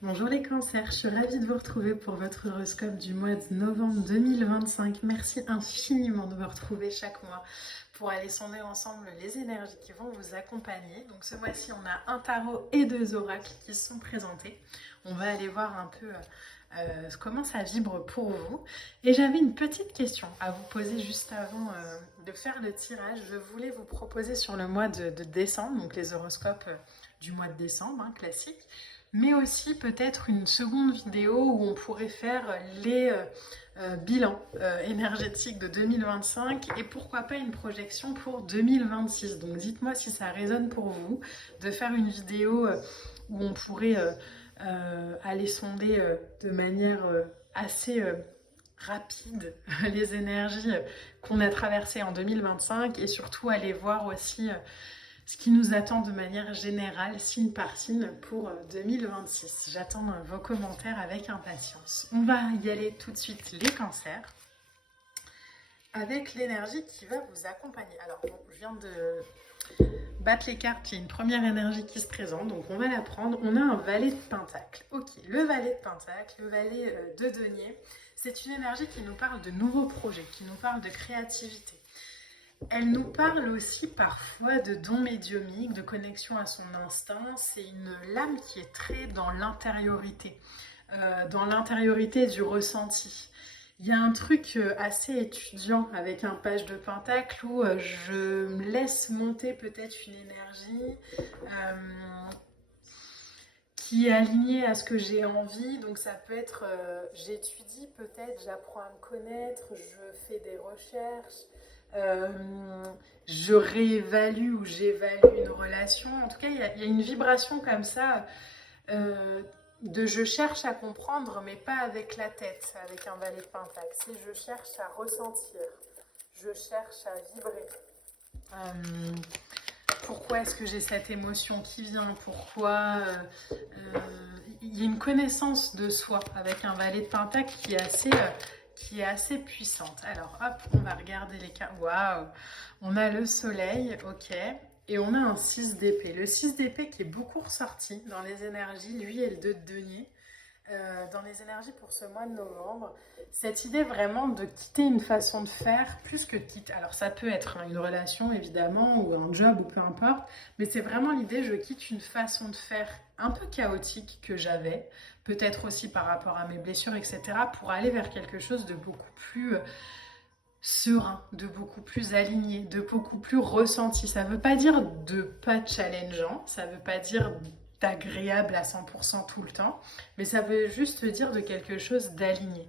Bonjour les cancers, je suis ravie de vous retrouver pour votre horoscope du mois de novembre 2025. Merci infiniment de me retrouver chaque mois pour aller sonder ensemble les énergies qui vont vous accompagner. Donc ce mois-ci, on a un tarot et deux oracles qui se sont présentés. On va aller voir un peu comment ça vibre pour vous. Et j'avais une petite question à vous poser juste avant de faire le tirage. Je voulais vous proposer sur le mois de décembre, donc les horoscopes du mois de décembre, hein, classique, mais aussi peut-être une seconde vidéo où on pourrait faire les bilans énergétiques de 2025 et pourquoi pas une projection pour 2026. Donc dites-moi si ça résonne pour vous de faire une vidéo où on pourrait aller sonder de manière assez rapide les énergies qu'on a traversées en 2025 et surtout aller voir aussi ce qui nous attend de manière générale, signe par signe, pour 2026. J'attends vos commentaires avec impatience. On va y aller tout de suite, les cancers, avec l'énergie qui va vous accompagner. Alors, bon, je viens de battre les cartes, il y a une première énergie qui se présente, donc on va la prendre. On a un valet de pentacle. Ok, le valet de pentacle, le valet de denier, c'est une énergie qui nous parle de nouveaux projets, qui nous parle de créativité. Elle nous parle aussi parfois de dons médiumiques, de connexion à son instinct. C'est une lame qui est très dans l'intériorité du ressenti. Il y a un truc assez étudiant avec un page de pentacle où je me laisse monter peut-être une énergie qui est alignée à ce que j'ai envie. Donc ça peut être, j'étudie peut-être, j'apprends à me connaître, je fais des recherches, euh, je réévalue ou j'évalue une relation. En tout cas, il y a une vibration comme ça euh, de je cherche à comprendre, mais pas avec la tête, avec un valet de pentacle. C'est je cherche à ressentir, je cherche à vibrer. Euh, Pourquoi est-ce que j'ai cette émotion qui vient? Pourquoi il y a une connaissance de soi avec un valet de pentacle qui est assez puissante. Alors hop, on va regarder les cartes. Waouh! On a le soleil, ok. Et on a un 6 d'épée. Le 6 d'épée qui est beaucoup ressorti dans les énergies, lui et le 2 de denier. Dans les énergies pour ce mois de novembre, cette idée vraiment de quitter une façon de faire plus que de quitter. Alors ça peut être une relation évidemment ou un job ou peu importe, mais c'est vraiment l'idée je quitte une façon de faire un peu chaotique que j'avais, peut-être aussi par rapport à mes blessures, etc., pour aller vers quelque chose de beaucoup plus serein, de beaucoup plus aligné, de beaucoup plus ressenti. Ça ne veut pas dire de pas challengeant, ça ne veut pas dire d'agréable à 100% tout le temps, mais ça veut juste dire de quelque chose d'aligné.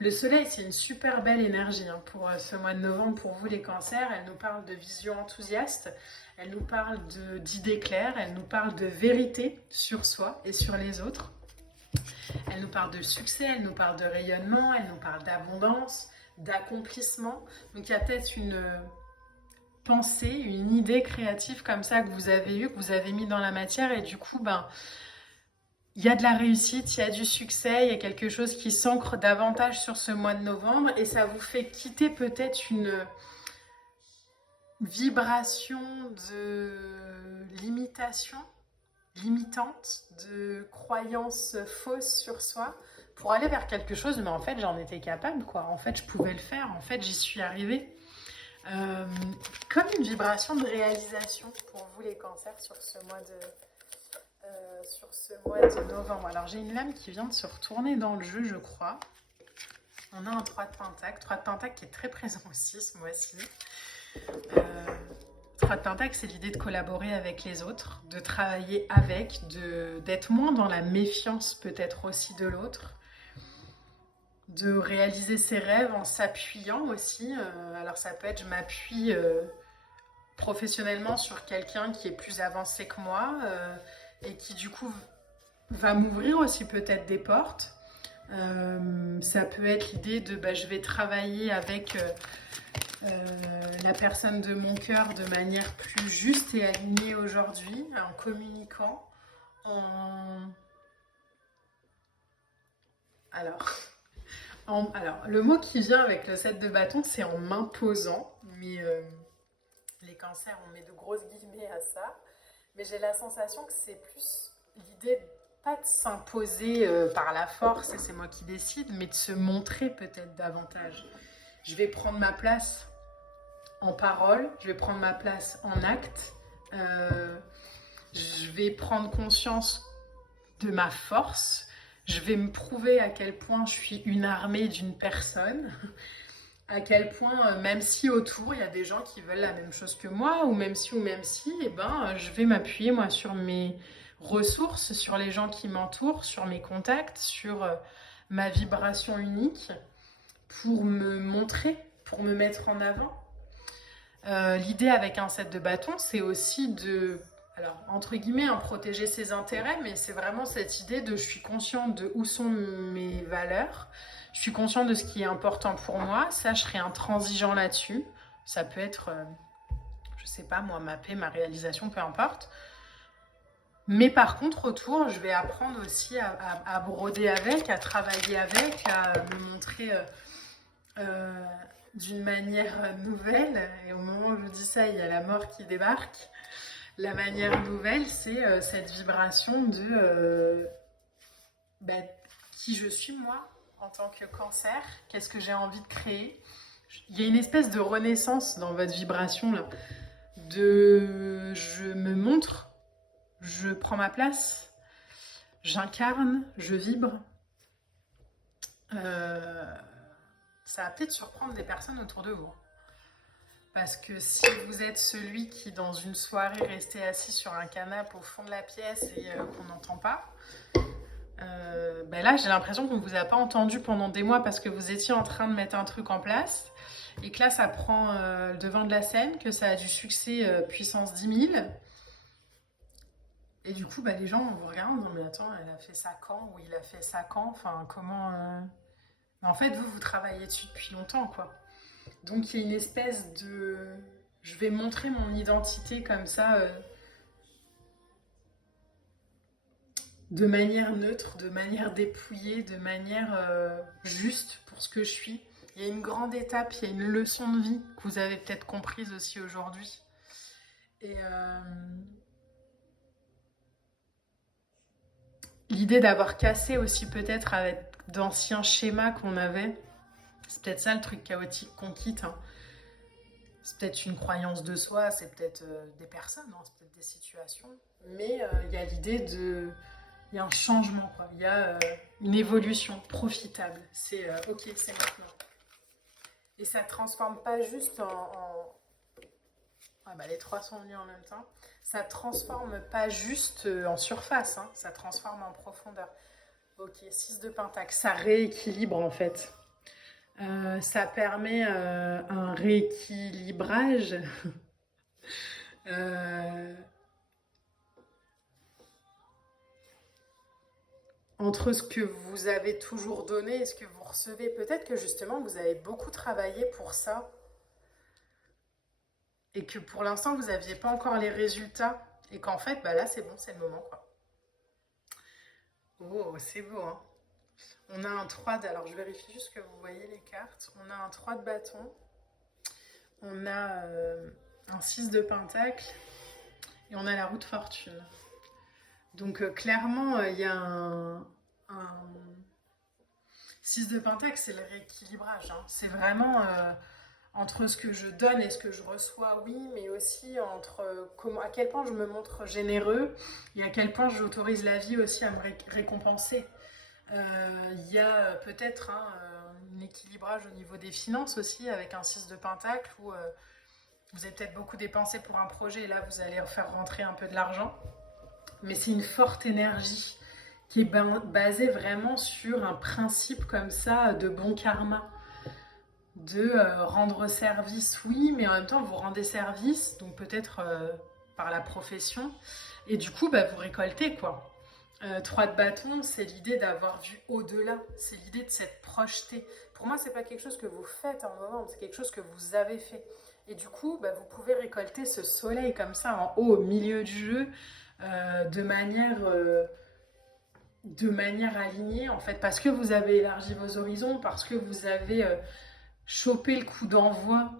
Le soleil, c'est une super belle énergie hein, pour ce mois de novembre, pour vous les cancers. Elle nous parle de vision enthousiaste, elle nous parle d'idées claires, elle nous parle de vérité sur soi et sur les autres. Elle nous parle de succès, elle nous parle de rayonnement, elle nous parle d'abondance, d'accomplissement. Donc il y a peut-être une pensée, une idée créative comme ça que vous avez eue, que vous avez mis dans la matière et du coup, il y a de la réussite, il y a du succès, il y a quelque chose qui s'ancre davantage sur ce mois de novembre et ça vous fait quitter peut-être une vibration de limitation, limitante, de croyances fausses sur soi pour aller vers quelque chose, mais en fait j'en étais capable, quoi. En fait je pouvais le faire, en fait j'y suis arrivée. Euh, Comme une vibration de réalisation pour vous les cancers sur ce mois de novembre. Alors j'ai une lame qui vient de se retourner dans le jeu, je crois. On a un 3 de pentacle qui est très présent aussi ce mois-ci. 3 de pentacle, c'est l'idée de collaborer avec les autres, de travailler avec, d'être moins dans la méfiance peut-être aussi de l'autre, de réaliser ses rêves en s'appuyant aussi. Alors ça peut être je m'appuie professionnellement sur quelqu'un qui est plus avancé que moi et qui du coup va m'ouvrir aussi peut-être des portes. Ça peut être l'idée de je vais travailler avec la personne de mon cœur de manière plus juste et alignée aujourd'hui, en communiquant, en... Alors, alors, le mot qui vient avec le 7 de bâton, c'est en m'imposant, mais les cancers, on met de grosses guillemets à ça. Mais j'ai la sensation que c'est plus l'idée pas de s'imposer par la force, et c'est moi qui décide, mais de se montrer peut-être davantage. Je vais prendre ma place en parole, je vais prendre ma place en acte, je vais prendre conscience de ma force, je vais me prouver à quel point je suis une armée d'une personne, à quel point, même si autour, il y a des gens qui veulent la même chose que moi, ou même si, eh ben, je vais m'appuyer, moi, sur mes ressources, sur les gens qui m'entourent, sur mes contacts, sur ma vibration unique, pour me montrer, pour me mettre en avant. L'idée avec un set de bâtons, c'est aussi de, alors, entre guillemets, protéger ses intérêts, mais c'est vraiment cette idée de je suis consciente de où sont mes valeurs, je suis consciente de ce qui est important pour moi, ça, je serai intransigeant là-dessus. Ça peut être, je sais pas, moi, ma paix, ma réalisation, peu importe. Mais par contre, autour, je vais apprendre aussi à broder avec, à travailler avec, à me montrer d'une manière nouvelle. Et au moment où je dis ça, il y a la mort qui débarque. La manière nouvelle, c'est cette vibration de qui je suis moi en tant que cancer, qu'est-ce que j'ai envie de créer. Il y a une espèce de renaissance dans votre vibration là, de je me montre, je prends ma place, j'incarne, je vibre. Ça va peut-être surprendre des personnes autour de vous. Parce que si vous êtes celui qui, dans une soirée, restait assis sur un canapé au fond de la pièce et qu'on n'entend pas, là, j'ai l'impression qu'on ne vous a pas entendu pendant des mois parce que vous étiez en train de mettre un truc en place et que là, ça prend le devant de la scène, que ça a du succès puissance 10 000. Et du coup, les gens vous regardent, non mais attends, elle a fait ça quand? Ou il a fait ça quand? Enfin, comment... Mais en fait, vous travaillez dessus depuis longtemps, quoi. Donc, il y a une espèce de... Je vais montrer mon identité comme ça, de manière neutre, de manière dépouillée, de manière juste pour ce que je suis. Il y a une grande étape, il y a une leçon de vie que vous avez peut-être comprise aussi aujourd'hui. Et l'idée d'avoir cassé aussi peut-être avec d'anciens schémas qu'on avait, c'est peut-être ça le truc chaotique qu'on quitte. Hein. C'est peut-être une croyance de soi, c'est peut-être des personnes, hein, c'est peut-être des situations. Mais il y a l'idée de... Il y a un changement, quoi. Il y a une évolution profitable. C'est ok, c'est maintenant. Et ça ne transforme pas juste en... Ah les trois sont venus en même temps. Ça ne transforme pas juste en surface, hein. Ça transforme en profondeur. Ok, 6 de pentacle, ça rééquilibre en fait. Ça permet un rééquilibrage entre ce que vous avez toujours donné et ce que vous recevez. Peut-être que justement vous avez beaucoup travaillé pour ça et que pour l'instant vous n'aviez pas encore les résultats et qu'en fait là c'est bon, c'est le moment quoi. Oh, c'est beau hein. On a un 3 de... Alors je vérifie juste que vous voyez les cartes. On a un 3 de bâton. On a un 6 de pentacle. Et on a la roue de fortune. Donc clairement, il y a un 6 de pentacle, c'est le rééquilibrage. Hein. C'est vraiment entre ce que je donne et ce que je reçois, oui, mais aussi entre à quel point je me montre généreux et à quel point j'autorise la vie aussi à me récompenser. Il y a peut-être un équilibrage au niveau des finances aussi avec un 6 de pentacle où vous avez peut-être beaucoup dépensé pour un projet et là vous allez faire rentrer un peu de l'argent. Mais c'est une forte énergie qui est basée vraiment sur un principe comme ça de bon karma. De rendre service, oui, mais en même temps vous rendez service, donc peut-être par la profession. Et du coup, vous récoltez quoi. 3 de bâton, c'est l'idée d'avoir vu au-delà, c'est l'idée de s'être projeté. Pour moi, c'est pas quelque chose que vous faites en novembre, c'est quelque chose que vous avez fait. Et du coup, vous pouvez récolter ce soleil comme ça en haut, au milieu du jeu, de manière alignée, en fait, parce que vous avez élargi vos horizons, parce que vous avez chopé le coup d'envoi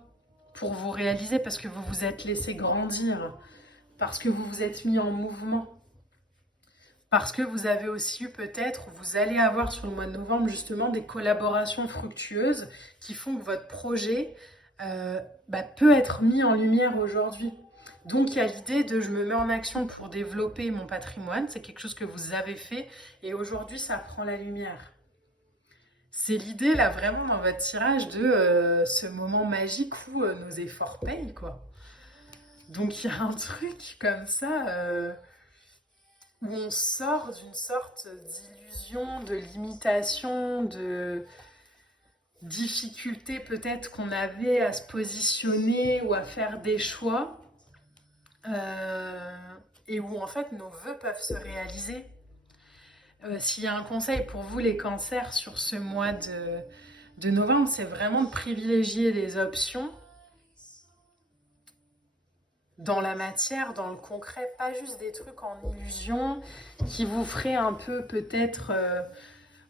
pour vous réaliser, parce que vous vous êtes laissé grandir, parce que vous vous êtes mis en mouvement. Parce que vous avez aussi eu peut-être, vous allez avoir sur le mois de novembre justement des collaborations fructueuses qui font que votre projet peut être mis en lumière aujourd'hui. Donc il y a l'idée de je me mets en action pour développer mon patrimoine, c'est quelque chose que vous avez fait et aujourd'hui ça prend la lumière. C'est l'idée là vraiment dans votre tirage de ce moment magique où nos efforts payent quoi. Donc il y a un truc comme ça où on sort d'une sorte d'illusion, de limitation, de difficulté peut-être qu'on avait à se positionner ou à faire des choix, et où en fait nos vœux peuvent se réaliser. S'il y a un conseil pour vous les cancers sur ce mois de novembre, c'est vraiment de privilégier les options dans la matière, dans le concret, pas juste des trucs en illusion qui vous feraient un peu peut-être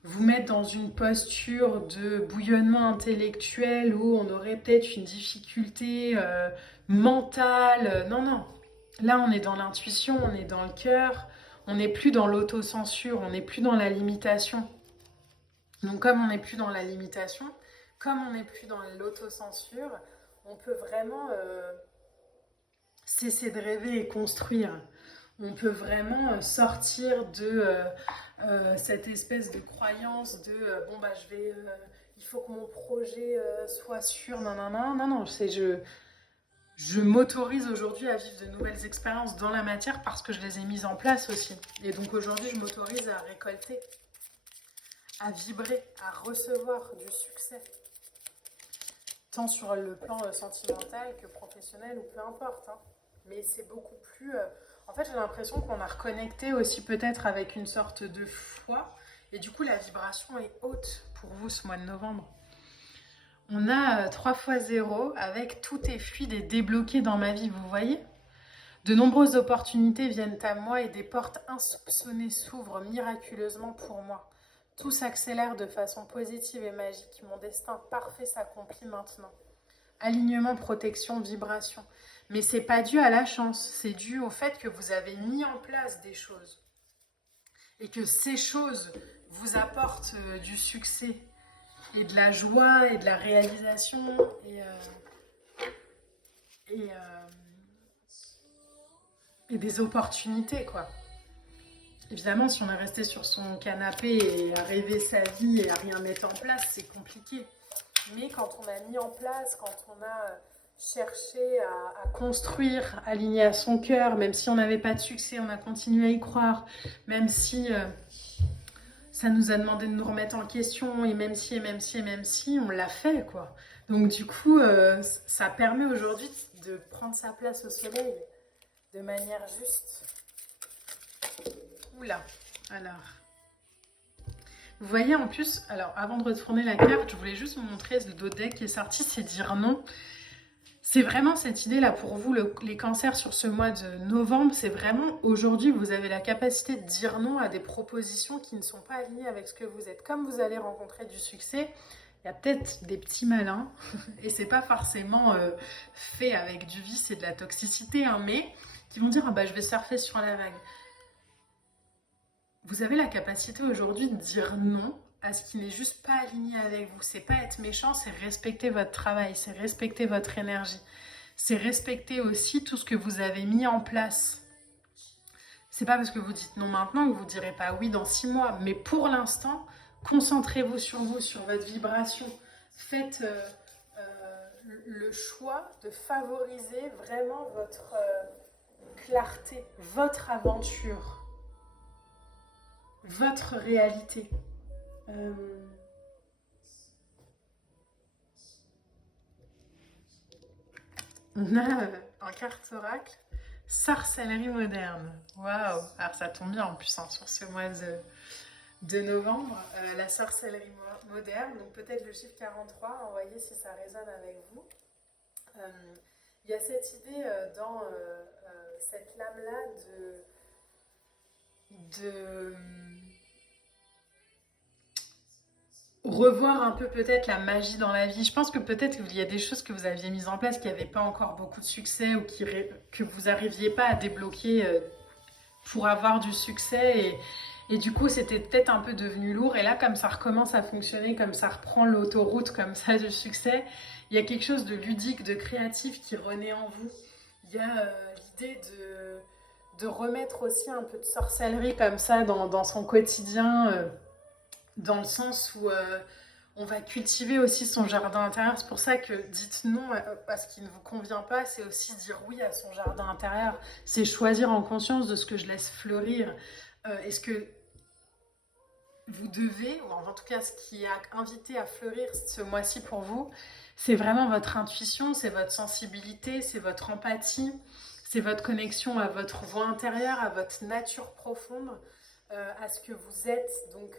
vous mettre dans une posture de bouillonnement intellectuel où on aurait peut-être une difficulté mentale. Non, non. Là, on est dans l'intuition, on est dans le cœur, on n'est plus dans l'autocensure, on n'est plus dans la limitation. Donc, comme on n'est plus dans la limitation, comme on n'est plus dans l'autocensure, on peut vraiment cesser de rêver et construire. On peut vraiment sortir de cette espèce de croyance de il faut que mon projet soit sûr, non, non, non, non, non, je m'autorise aujourd'hui à vivre de nouvelles expériences dans la matière parce que je les ai mises en place aussi. Et donc aujourd'hui, je m'autorise à récolter, à vibrer, à recevoir du succès, tant sur le plan sentimental que professionnel ou peu importe. Hein. Mais c'est beaucoup plus... En fait, j'ai l'impression qu'on a reconnecté aussi peut-être avec une sorte de foi. Et du coup, la vibration est haute pour vous ce mois de novembre. On a 3 fois 0 avec tout est fluide et débloqué dans ma vie, vous voyez ? De nombreuses opportunités viennent à moi et des portes insoupçonnées s'ouvrent miraculeusement pour moi. Tout s'accélère de façon positive et magique. Mon destin parfait s'accomplit maintenant. Alignement, protection, vibration. Mais c'est pas dû à la chance, c'est dû au fait que vous avez mis en place des choses. Et que ces choses vous apportent du succès et de la joie et de la réalisation et des opportunités, quoi. Évidemment, si on est resté sur son canapé et à rêver sa vie et à rien mettre en place, c'est compliqué. Mais quand on a mis en place, quand on a cherché à construire, aligné à son cœur, même si on n'avait pas de succès, on a continué à y croire, même si ça nous a demandé de nous remettre en question, et même si, on l'a fait, quoi. Donc du coup, ça permet aujourd'hui de prendre sa place au soleil de manière juste. Oula, alors... Vous voyez en plus, alors avant de retourner la carte, je voulais juste vous montrer le deck qui est sorti, c'est dire non. C'est vraiment cette idée-là pour vous, les cancers sur ce mois de novembre, c'est vraiment aujourd'hui vous avez la capacité de dire non à des propositions qui ne sont pas alignées avec ce que vous êtes. Comme vous allez rencontrer du succès, il y a peut-être des petits malins, et c'est pas forcément fait avec du vice et de la toxicité, hein, mais qui vont dire ah bah, je vais surfer sur la vague. Vous avez la capacité aujourd'hui de dire non à ce qui n'est juste pas aligné avec vous. C'est pas être méchant, c'est respecter votre travail, c'est respecter votre énergie. C'est respecter aussi tout ce que vous avez mis en place. C'est pas parce que vous dites non maintenant que vous direz pas oui dans 6 mois. Mais pour l'instant, concentrez-vous, sur votre vibration. Faites le choix de favoriser vraiment votre clarté, votre aventure. Votre réalité. On a un carte oracle, sorcellerie moderne. Waouh! Alors ça tombe bien en plus hein, sur ce mois de novembre. La sorcellerie moderne, donc peut-être le chiffre 43, envoyez si ça résonne avec vous. Il y a cette idée dans cette lame-là de revoir un peu peut-être la magie dans la vie. Je pense que peut-être qu'il y a des choses que vous aviez mises en place qui n'avaient pas encore beaucoup de succès ou que vous n'arriviez pas à débloquer pour avoir du succès et du coup c'était peut-être un peu devenu lourd et là comme ça recommence à fonctionner, comme ça reprend l'autoroute comme ça du succès, il y a quelque chose de ludique, de créatif qui renaît en vous. Il y a l'idée de remettre aussi un peu de sorcellerie comme ça dans son quotidien, dans le sens où on va cultiver aussi son jardin intérieur. C'est pour ça que dites non à ce qui ne vous convient pas, c'est aussi dire oui à son jardin intérieur. C'est choisir en conscience de ce que je laisse fleurir. Est-ce que vous devez, ou en tout cas ce qui est invité à fleurir ce mois-ci pour vous, c'est vraiment votre intuition, c'est votre sensibilité, c'est votre empathie, c'est votre connexion à votre voix intérieure, à votre nature profonde, à ce que vous êtes. Donc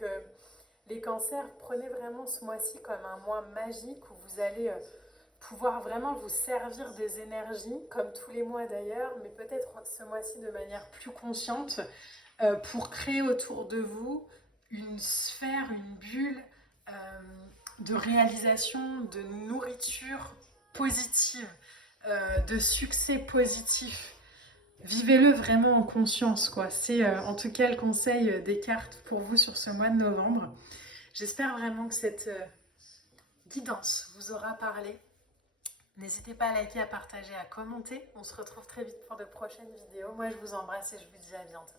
les cancers, prenez vraiment ce mois-ci comme un mois magique où vous allez pouvoir vraiment vous servir des énergies, comme tous les mois d'ailleurs, mais peut-être ce mois-ci de manière plus consciente, pour créer autour de vous une sphère, une bulle de réalisation, de nourriture positive, de succès positif. Vivez-le vraiment en conscience, quoi. C'est en tout cas le conseil des cartes pour vous sur ce mois de novembre. J'espère vraiment que cette guidance vous aura parlé. N'hésitez pas à liker, à partager, à commenter. On se retrouve très vite pour de prochaines vidéos. Moi, je vous embrasse et je vous dis à bientôt.